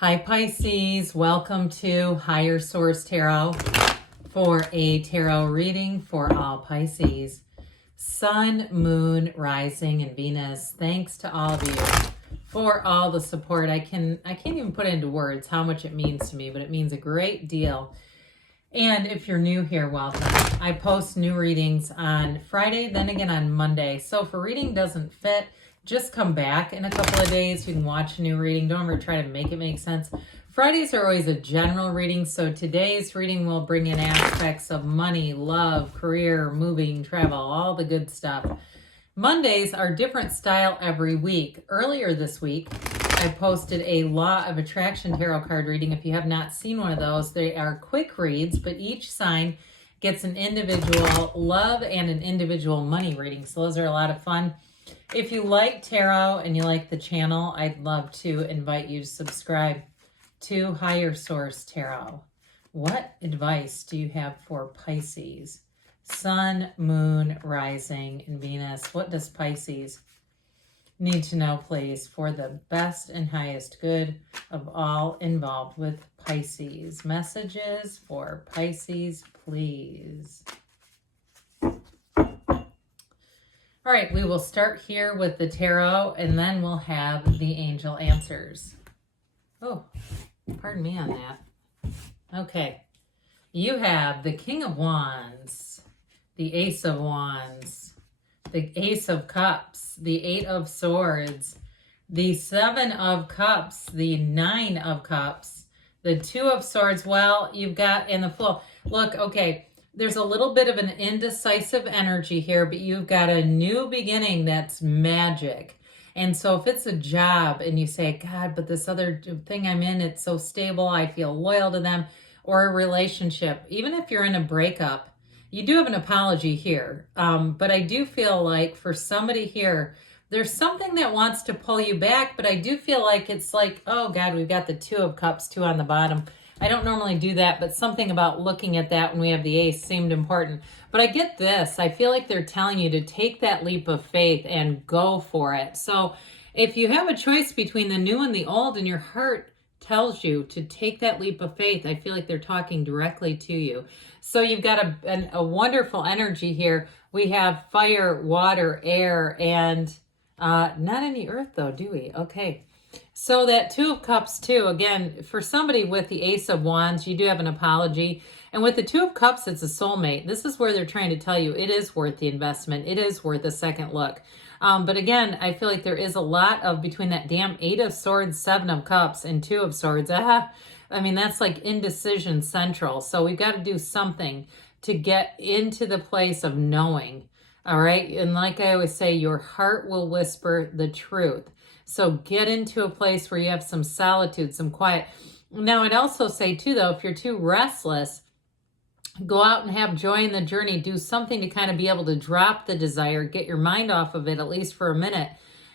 Hi Pisces, welcome to Higher Source Tarot for a tarot reading for all Pisces. Sun, Moon, Rising, and Venus. Thanks to all of you for all the support. I can't even put into words how much it means to me, but it means a great deal. And if you're new here, welcome. I post new readings on Friday, then again on Monday. So if a reading doesn't fit, just come back in a couple of days. You can watch a new reading. Don't ever try to make it make sense. Fridays are always a general reading, so today's reading will bring in aspects of money, love, career, moving, travel, all the good stuff. Mondays are different style every week. Earlier this week, I posted a Law of Attraction tarot card reading. If you have not seen one of those, they are quick reads, but each sign gets an individual love and an individual money reading. So those are a lot of fun. If you like tarot and you like the channel, I'd love to invite you to subscribe to Higher Source Tarot. What advice do you have for Pisces? Sun, Moon, Rising, and Venus. What does Pisces need to know, please, for the best and highest good of all involved with Pisces? Messages for Pisces, please. All right, we will start here with the tarot, and then we'll have the angel answers. Oh, pardon me on that. Okay, you have the King of Wands, the Ace of Wands, the Ace of Cups, the Eight of Swords, the Seven of Cups, the Nine of Cups, the Two of Swords. Well, you've got in the flow. Look, okay. There's a little bit of an indecisive energy here, but you've got a new beginning that's magic. And so if it's a job and you say, God, but this other thing I'm in, it's so stable, I feel loyal to them, or a relationship, even if you're in a breakup, you do have an apology here. But I do feel like for somebody here, there's something that wants to pull you back, but I do feel like it's like, oh God, we've got the Two of Cups, two on the bottom. I don't normally do that, but something about looking at that when we have the ace seemed important. But I get this. I feel like they're telling you to take that leap of faith and go for it. So if you have a choice between the new and the old and your heart tells you to take that leap of faith, I feel like they're talking directly to you. So you've got a wonderful energy here. We have fire, water, air, and not any earth though, do we? Okay. So that Two of Cups too, again, for somebody with the Ace of Wands, you do have an apology. And with the Two of Cups, it's a soulmate. This is where they're trying to tell you it is worth the investment. It is worth a second look. But again, I feel like there is a lot of between that damn Eight of Swords, Seven of Cups, and Two of Swords. I mean, that's like indecision central. So we've got to do something to get into the place of knowing. All right. And like I always say, your heart will whisper the truth. So get into a place where you have some solitude, some quiet. Now, I'd also say too, though, if you're too restless, go out and have joy in the journey. Do something to kind of be able to drop the desire, get your mind off of it, at least for a minute.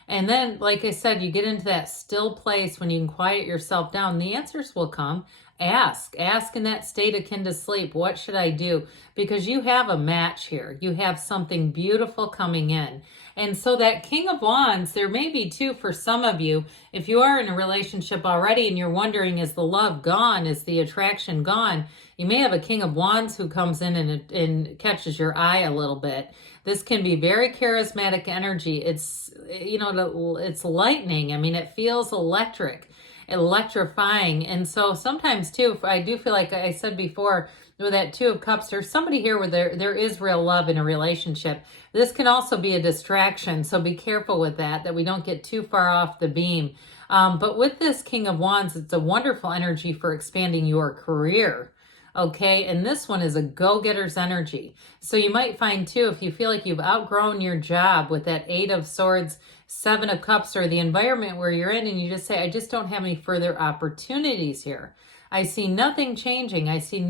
And then, like I said, you get into that still place when you can quiet yourself down. The answers will come. Ask in that state akin to sleep. What should I do? Because you have a match here. You have something beautiful coming in. And so that King of Wands, there may be too for some of you, if you are in a relationship already and you're wondering, is the love gone? Is the attraction gone? You may have a King of Wands who comes in and catches your eye a little bit. This can be very charismatic energy. It's, it's lightning. I mean, it feels electrifying. And so sometimes too, I do feel like I said before, with that Two of Cups, there's somebody here where there is real love in a relationship. This can also be a distraction, so be careful with that we don't get too far off the beam. But with this King of Wands, it's a wonderful energy for expanding your career. Okay, and this one is a go-getter's energy. So you might find too, if you feel like you've outgrown your job with that Eight of Swords, Seven of Cups, or the environment where you're in, and you just say, I just don't have any further opportunities here. I see nothing changing. I see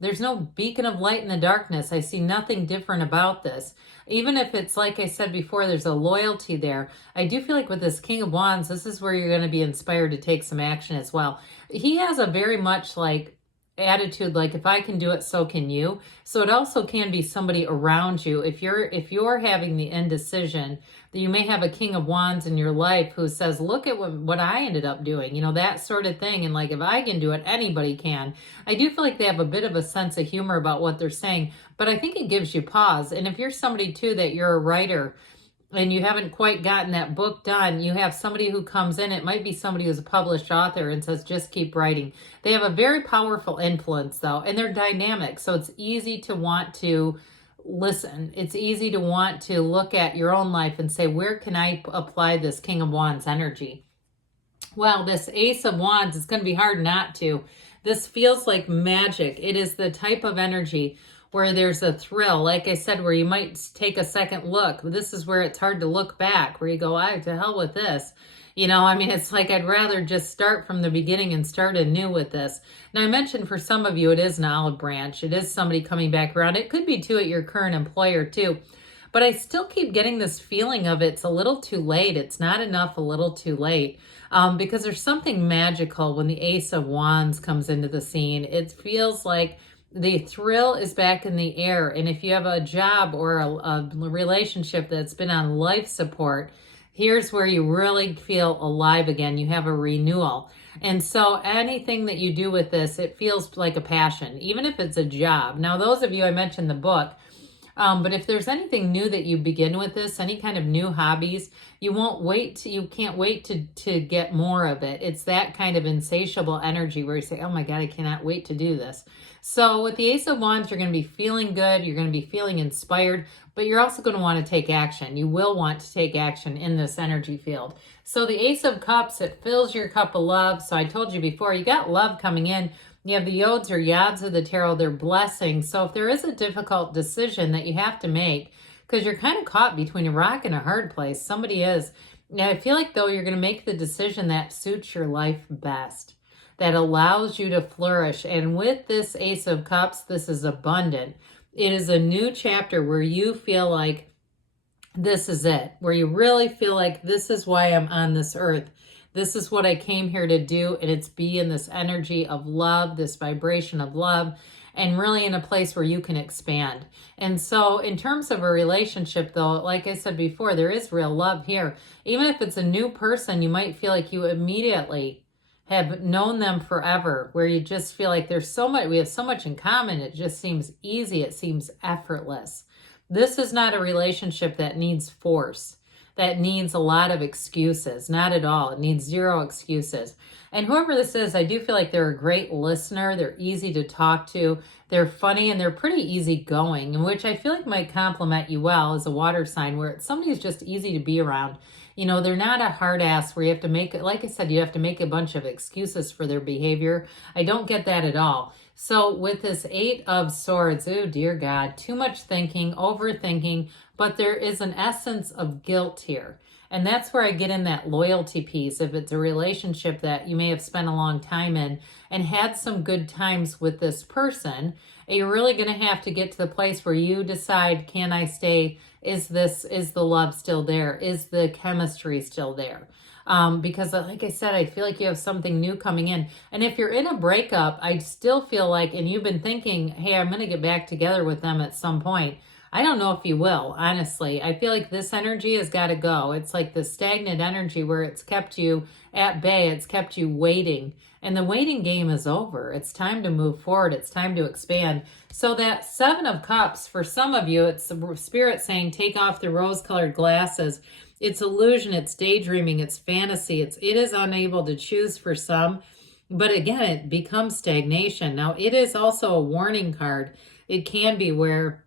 there's no beacon of light in the darkness. I see nothing different about this. Even if it's, like I said before, there's a loyalty there. I do feel like with this King of Wands, this is where you're going to be inspired to take some action as well. He has a very much like attitude, like if I can do it, so can you. So it also can be somebody around you. If you're having the indecision, You may have a King of Wands in your life who says, look at what I ended up doing, you know, that sort of thing. And like, if I can do it, anybody can. I do feel like they have a bit of a sense of humor about what they're saying, but I think it gives you pause. And if you're somebody too, that you're a writer and you haven't quite gotten that book done, you have somebody who comes in, it might be somebody who's a published author and says, just keep writing. They have a very powerful influence though, and they're dynamic. So it's easy to want to listen. It's easy to want to look at your own life and say, where can I apply this King of Wands energy? Well, this Ace of Wands, it's going to be hard not to. This feels like magic. It is the type of energy where there's a thrill, like I said, where you might take a second look. This is where it's hard to look back, where you go, to hell with this. You know, I mean, it's like I'd rather just start from the beginning and start anew with this. Now, I mentioned for some of you, it is an olive branch. It is somebody coming back around. It could be, too, at your current employer, too. But I still keep getting this feeling of it's a little too late. It's not enough, a little too late. Because there's something magical when the Ace of Wands comes into the scene. It feels like the thrill is back in the air. And if you have a job or a relationship that's been on life support, here's where you really feel alive again. You have a renewal. And so anything that you do with this, it feels like a passion, even if it's a job. Now, those of you, I mentioned the book, but if there's anything new that you begin with this, any kind of new hobbies, you can't wait to get more of it. It's that kind of insatiable energy where you say, oh my God, I cannot wait to do this. So with the Ace of Wands, you're going to be feeling good. You're going to be feeling inspired, but you're also going to want to take action. You will want to take action in this energy field. So the Ace of Cups, it fills your cup of love. So I told you before, you got love coming in. You have the Yods or Yads of the tarot, they're blessings. So if there is a difficult decision that you have to make, because you're kind of caught between a rock and a hard place, somebody is. Now, I feel like, though, you're going to make the decision that suits your life best, that allows you to flourish. And with this Ace of Cups, this is abundant. It is a new chapter where you feel like this is it, where you really feel like this is why I'm on this earth. This is what I came here to do, and it's be in this energy of love, this vibration of love, and really in a place where you can expand. And so in terms of a relationship, though, like I said before, there is real love here. Even if it's a new person, you might feel like you immediately have known them forever, where you just feel like there's so much, we have so much in common. It just seems easy. It seems effortless. This is not a relationship that needs force, that needs a lot of excuses. Not at all. It needs zero excuses. And whoever this is, I do feel like they're a great listener. They're easy to talk to. They're funny, and they're pretty easygoing, which I feel like might complement you well as a water sign, where somebody who's just easy to be around. You know, they're not a hard ass where you have to make, like I said, you have to make a bunch of excuses for their behavior. I don't get that at all. So with this Eight of Swords, oh dear God, too much thinking, overthinking, but there is an essence of guilt here. And that's where I get in that loyalty piece. If it's a relationship that you may have spent a long time in and had some good times with this person, you're really going to have to get to the place where you decide, can I stay? Is the love still there? Is the chemistry still there? Because like I said, I feel like you have something new coming in. And if you're in a breakup, I still feel like, and you've been thinking, hey, I'm going to get back together with them at some point. I don't know if you will, honestly. I feel like this energy has got to go. It's like the stagnant energy where it's kept you at bay. It's kept you waiting. And the waiting game is over. It's time to move forward. It's time to expand. So that Seven of Cups, for some of you, it's the Spirit saying, take off the rose-colored glasses. It's illusion. It's daydreaming. It's fantasy. It is unable to choose for some. But again, it becomes stagnation. Now, it is also a warning card. It can be where,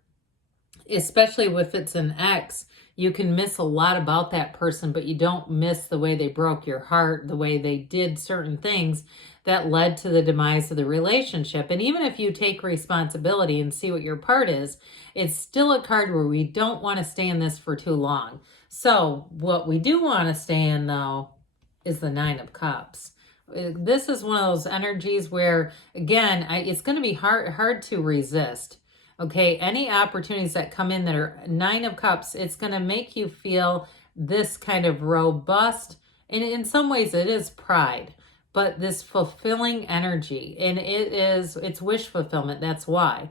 especially if it's an ex, you can miss a lot about that person, but you don't miss the way they broke your heart, the way they did certain things that led to the demise of the relationship. And even if you take responsibility and see what your part is, it's still a card where we don't want to stay in this for too long. So what we do want to stay in, though, is the Nine of Cups. This is one of those energies where, again, it's going to be hard to resist. Okay, any opportunities that come in that are Nine of Cups, it's going to make you feel this kind of robust, and in some ways it is pride, but this fulfilling energy, and it's wish fulfillment. That's why.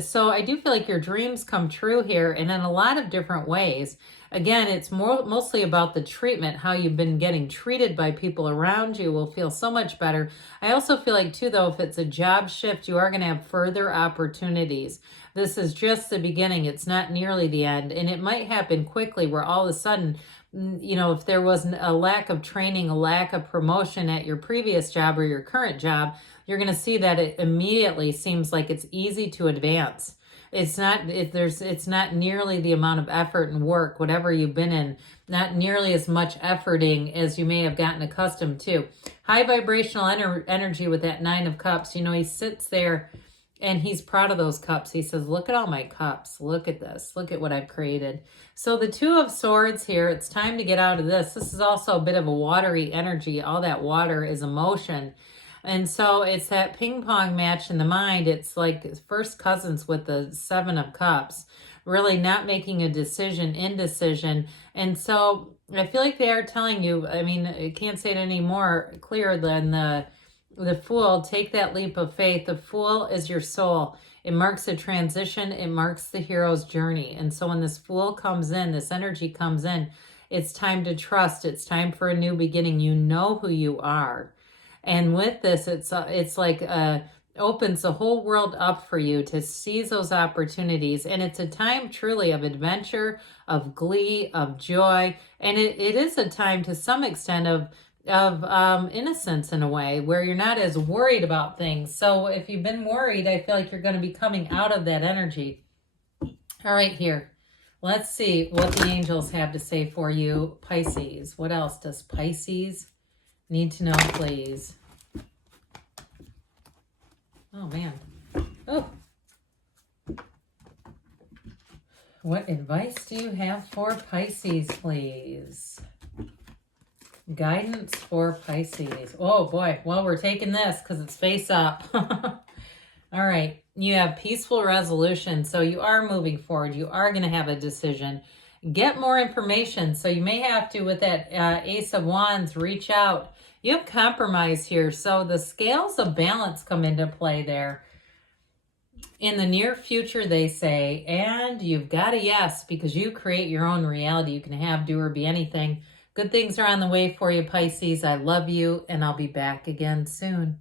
So I do feel like your dreams come true here, and in a lot of different ways. again, it's mostly about the treatment, how you've been getting treated by people around you will feel so much better. I also feel like too, though, if it's a job shift, you are going to have further opportunities. This is just the beginning. It's not nearly the end. And it might happen quickly where all of a sudden, you know, if there was a lack of training, a lack of promotion at your previous job or your current job, you're going to see that it immediately seems like it's easy to advance. It's not nearly the amount of effort and work, whatever you've been in, not nearly as much efforting as you may have gotten accustomed to. High vibrational energy with that Nine of Cups. You know, he sits there and he's proud of those cups. He says, look at all my cups. Look at this. Look at what I've created. So the Two of Swords here, it's time to get out of this. This is also a bit of a watery energy. All that water is emotion. And so it's that ping pong match in the mind. It's like first cousins with the Seven of Cups, really not making a decision, indecision. And so I feel like they are telling you, I mean, I can't say it any more clear than the Fool. Take that leap of faith. The Fool is your soul. It marks a transition. It marks the hero's journey. And so when this Fool comes in, this energy comes in, it's time to trust. It's time for a new beginning. You know who you are. And with this, it's like opens the whole world up for you to seize those opportunities. And it's a time truly of adventure, of glee, of joy. And it is a time to some extent of innocence in a way where you're not as worried about things. So if you've been worried, I feel like you're going to be coming out of that energy. All right, here. Let's see what the angels have to say for you, Pisces. What else does Pisces need to know, please? Oh, man. Oh. What advice do you have for Pisces, please? Guidance for Pisces. Oh, boy. Well, we're taking this because it's face up. All right. You have peaceful resolution. So you are moving forward. You are going to have a decision. Get more information. So you may have to, with that Ace of Wands, reach out. You have compromise here. So the scales of balance come into play there. In the near future, they say, and you've got a yes because you create your own reality. You can have, do, or be anything. Good things are on the way for you, Pisces. I love you, and I'll be back again soon.